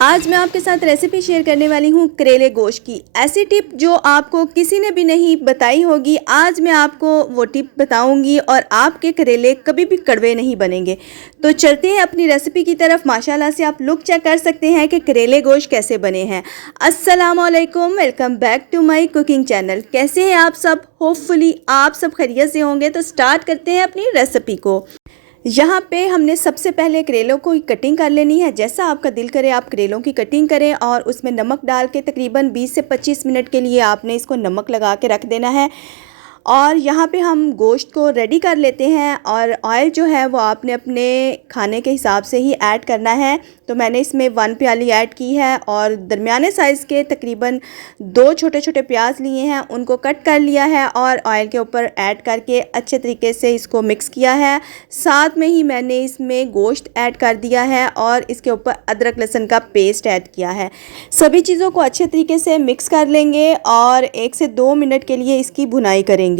आज मैं आपके साथ रेसिपी शेयर करने वाली हूँ करेले गोश्त की। ऐसी टिप जो आपको किसी ने भी नहीं बताई होगी, आज मैं आपको वो टिप बताऊंगी और आपके करेले कभी भी कड़वे नहीं बनेंगे। तो चलते हैं अपनी रेसिपी की तरफ। माशाल्लाह से आप लुक चेक कर सकते हैं कि करेले गोश्त कैसे बने हैं। अस्सलाम वालेकुम, welcome back to my cooking channel. कैसे हैं आप सब? होपफुली आप सब खैरियत से होंगे। तो स्टार्ट करते हैं अपनी रेसिपी को। यहाँ पे हमने सबसे पहले करेलों को कटिंग कर लेनी है। जैसा आपका दिल करे आप करेलों की कटिंग करें और उसमें नमक डाल के तकरीबन 20 से 25 मिनट के लिए आपने इसको नमक लगा के रख देना है। और यहाँ पे हम गोश्त को रेडी कर लेते हैं और ऑयल जो है वो आपने अपने खाने के हिसाब से ही ऐड करना है। तो मैंने इसमें 1 प्याली ऐड की है और दरमियाने साइज़ के तकरीबन 2 छोटे छोटे प्याज लिए हैं, उनको कट कर लिया है और ऑयल के ऊपर ऐड करके अच्छे तरीके से इसको मिक्स किया है। साथ में ही मैंने इसमें गोश्त ऐड कर दिया है और इसके ऊपर अदरक लहसुन का पेस्ट ऐड किया है। सभी चीज़ों को अच्छे तरीके से मिक्स कर लेंगे और 1 से 2 मिनट के लिए इसकी भुनाई करेंगे।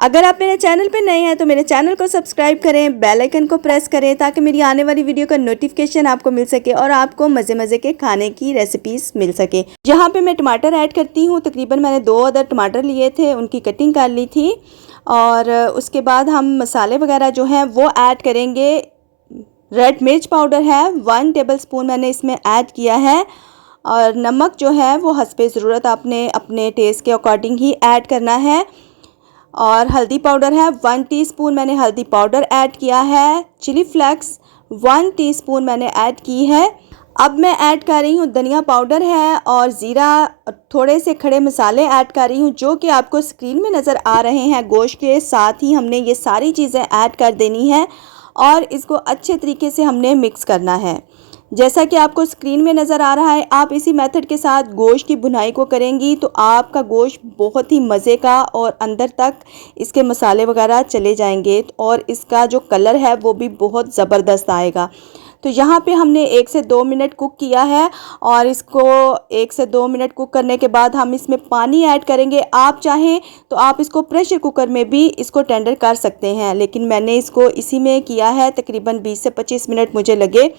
अगर आप मेरे चैनल पे नए हैं तो मेरे चैनल को सब्सक्राइब करें, बेल आइकन को प्रेस करें ताकि मेरी आने वाली वीडियो का नोटिफिकेशन आपको मिल सके और आपको मज़े मज़े के खाने की रेसिपीज़ मिल सके। यहाँ पे मैं टमाटर ऐड करती हूँ। तकरीबन मैंने 2 अदर टमाटर लिए थे, उनकी कटिंग कर ली थी। और उसके बाद हम मसाले वगैरह जो हैं वो ऐड करेंगे। रेड मिर्च पाउडर है 1 टेबल स्पून मैंने इसमें ऐड किया है। और नमक जो है वो हस्बे ज़रूरत आपने अपने टेस्ट के अकॉर्डिंग ही ऐड करना है। और हल्दी पाउडर है 1 टीस्पून मैंने हल्दी पाउडर ऐड किया है। चिली फ्लेक्स 1 टीस्पून मैंने ऐड की है। अब मैं ऐड कर रही हूँ धनिया पाउडर है और ज़ीरा, थोड़े से खड़े मसाले ऐड कर रही हूँ जो कि आपको स्क्रीन में नज़र आ रहे हैं। गोश्त के साथ ही हमने ये सारी चीज़ें ऐड कर देनी है और इसको अच्छे तरीके से हमने मिक्स करना है। जैसा कि आपको स्क्रीन में नज़र आ रहा है, आप इसी मेथड के साथ गोश्त की भुनाई को करेंगी तो आपका गोश्त बहुत ही मज़े का और अंदर तक इसके मसाले वगैरह चले जाएंगे और इसका जो कलर है वो भी बहुत ज़बरदस्त आएगा। तो यहाँ पे हमने 1 से 2 मिनट कुक किया है और इसको 1 से 2 मिनट कुक करने के बाद हम इसमें पानी ऐड करेंगे। आप चाहें तो आप इसको प्रेशर कुकर में भी इसको टेंडर कर सकते हैं, लेकिन मैंने इसको इसी में किया है। तकरीबन 20 से 25 मिनट मुझे लगे।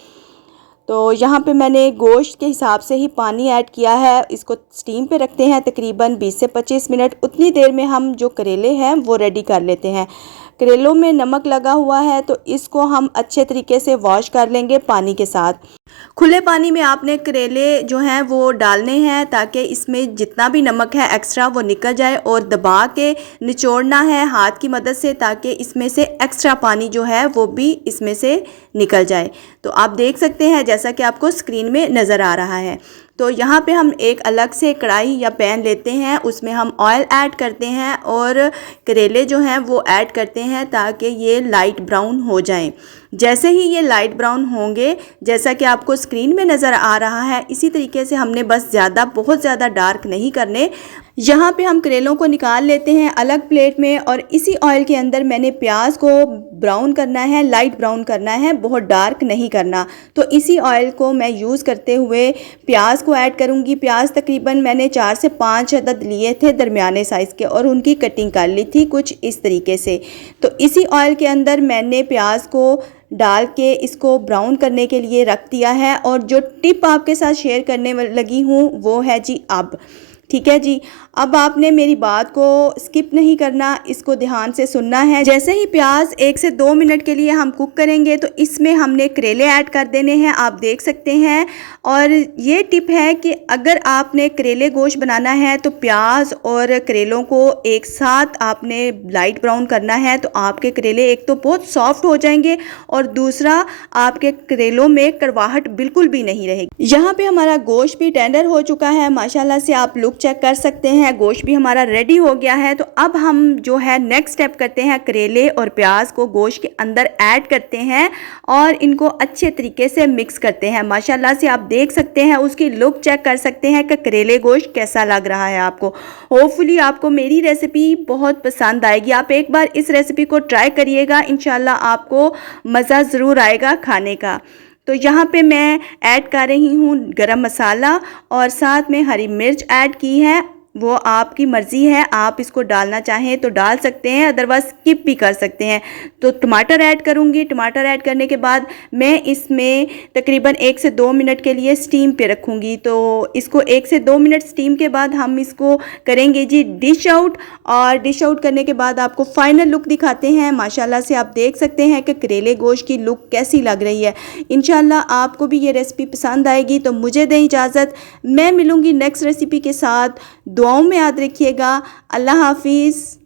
तो यहाँ पे मैंने गोश्त के हिसाब से ही पानी ऐड किया है। इसको स्टीम पे रखते हैं तकरीबन 20 से 25 मिनट। उतनी देर में हम जो करेले हैं वो रेडी कर लेते हैं। करेलों में नमक लगा हुआ है तो इसको हम अच्छे तरीके से वॉश कर लेंगे पानी के साथ। खुले पानी में आपने करेले जो हैं वो डालने हैं ताकि इसमें जितना भी नमक है एक्स्ट्रा वो निकल जाए और दबा के निचोड़ना है हाथ की मदद से ताकि इसमें से एक्स्ट्रा पानी जो है वो भी इसमें से निकल जाए। तो आप देख सकते हैं जैसा कि आपको स्क्रीन में नज़र आ रहा है। तो यहाँ पे हम एक अलग से कढ़ाई या पैन लेते हैं, उसमें हम ऑयल ऐड करते हैं और करेले जो हैं वो ऐड करते हैं ताकि ये लाइट ब्राउन हो जाएं। जैसे ही ये लाइट ब्राउन होंगे, जैसा कि आपको स्क्रीन में नज़र आ रहा है, इसी तरीके से हमने बस बहुत ज़्यादा डार्क नहीं करने। यहाँ पे हम करेलों को निकाल लेते हैं अलग प्लेट में और इसी ऑयल के अंदर मैंने प्याज को ब्राउन करना है, लाइट ब्राउन करना है, बहुत डार्क नहीं करना। तो इसी ऑयल को मैं यूज़ करते हुए प्याज को ऐड करूँगी। प्याज तकरीबन मैंने 4 से 5 अदद लिए थे दरमियाने साइज़ के और उनकी कटिंग कर ली थी कुछ इस तरीके से। तो इसी ऑयल के अंदर मैंने प्याज को डाल के इसको ब्राउन करने के लिए रख दिया है। और जो टिप आपके साथ शेयर करने लगी हूँ वो है जी अब, ठीक है जी। अब आपने मेरी बात को स्किप नहीं करना, इसको ध्यान से सुनना है। जैसे ही प्याज 1 से 2 मिनट के लिए हम कुक करेंगे तो इसमें हमने करेले ऐड कर देने हैं, आप देख सकते हैं। और ये टिप है कि अगर आपने करेले गोश्त बनाना है तो प्याज और करेलों को एक साथ आपने लाइट ब्राउन करना है। तो आपके करेले एक तो बहुत सॉफ्ट हो जाएंगे और दूसरा आपके करेलों में कड़वाहट बिल्कुल भी नहीं रहेगी। यहाँ पे हमारा गोश्त भी टेंडर हो चुका है माशाल्लाह से, आप लुक चेक कर सकते हैं। गोश्त भी हमारा रेडी हो गया है। तो अब हम जो है नेक्स्ट स्टेप करते हैं, करेले और प्याज को गोश्त के अंदर ऐड करते हैं और इनको अच्छे तरीके से मिक्स करते हैं। माशाल्लाह से आप देख सकते हैं, उसकी लुक चेक कर सकते हैं कि करेले गोश्त कैसा लग रहा है आपको। होपफुली आपको मेरी रेसिपी बहुत पसंद आएगी। आप एक बार इस रेसिपी को ट्राई करिएगा, इंशाल्लाह आपको मज़ा ज़रूर आएगा खाने का। तो यहाँ पे मैं ऐड कर रही हूँ गरम मसाला और साथ में हरी मिर्च ऐड की है वो आपकी मर्ज़ी है, आप इसको डालना चाहें तो डाल सकते हैं, अदरवाइज़ स्किप भी कर सकते हैं। तो टमाटर ऐड करूँगी। टमाटर ऐड करने के बाद मैं इसमें तकरीबन 1 से 2 मिनट के लिए स्टीम पे रखूँगी। तो इसको 1 से 2 मिनट स्टीम के बाद हम इसको करेंगे जी डिश आउट, और डिश आउट करने के बाद आपको फाइनल लुक दिखाते हैं। माशाल्लाह से आप देख सकते हैं कि करेले गोश्त की लुक कैसी लग रही है। इंशाल्लाह आपको भी ये रेसिपी पसंद आएगी। तो मुझे दें इजाज़त, मैं मिलूँगी नेक्स्ट रेसिपी के साथ। दुआओं में याद रखिएगा। अल्लाह हाफिज़।